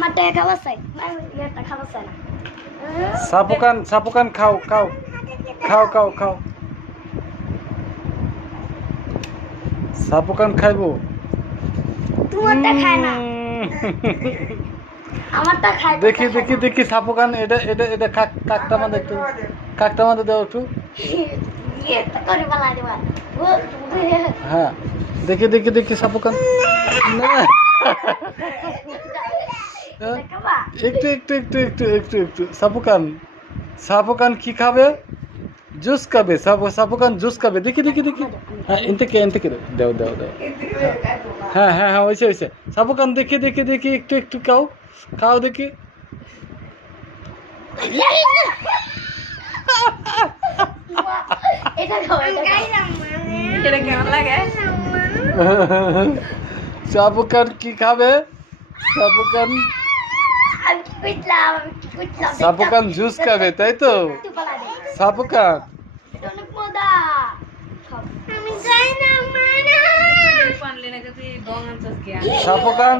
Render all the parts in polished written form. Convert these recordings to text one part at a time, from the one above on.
আমার টাকা খাবার চাই এটা খাবার চাই না সাপুকান খাও খাও খাও খাও খাও সাপুকান খাইবো তোমারটা খায় না আমারটা খায় দেখি দেখি দেখি সাপুকান এটা এটা এটা কাকটা মাঝে একটু কাকটা মাঝে দাও একটু হ্যাঁ দেখি দেখি দেখি সাপুকান না একটু একটু একটু একটু একটু একটু সাপুকান কি খাবে জুস খাবে সাপুকান জুস খাবে দেখি দেখি দেখি হ্যাঁ এনতে দাও দাও দাও হ্যাঁ হ্যাঁ হ্যাঁ হয়েছে হয়েছে সাপুকান দেখি দেখি দেখি একটু একটু খাও খাও দেখি সাপুকান কি খাবে সাপুকান জুস খাবে তাই তো সাপুকান সাপুকান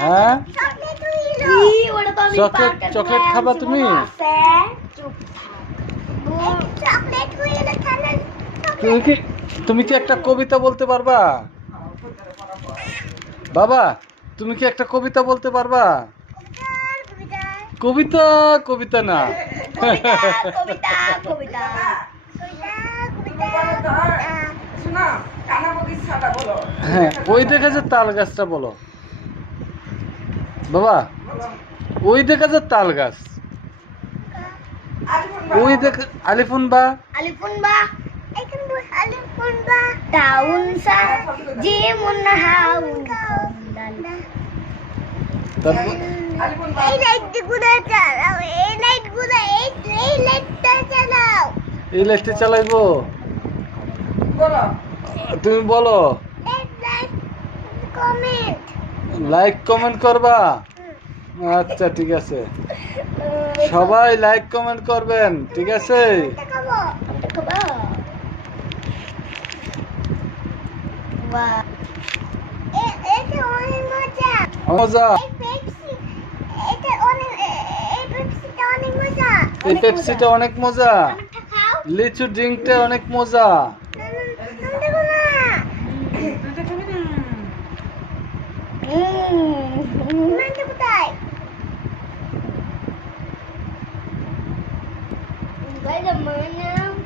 হ্যাঁ চকলেট খাবা তুমি তুমি কি একটা কবিতা বলতে পারবা বাবা তুমি কি একটা কবিতা বলতে পারবা কবিতা কবিতা না হ্যাঁ ওই দেখা যে তাল গাছটা বলো বাবা ওই দেখা যে তাল গাছ ওই দেখা আলিফুন বা এই লাইটটা চালাইবো তুমি বলো লাইক কমেন্ট করবা আচ্ছা ঠিক আছে সবাই লাইক কমেন্ট করবেন ঠিক আছে মজা এই পেপসিটা অনেক মজা লিচু ড্রিঙ্কটা অনেক মজা Wait a minute.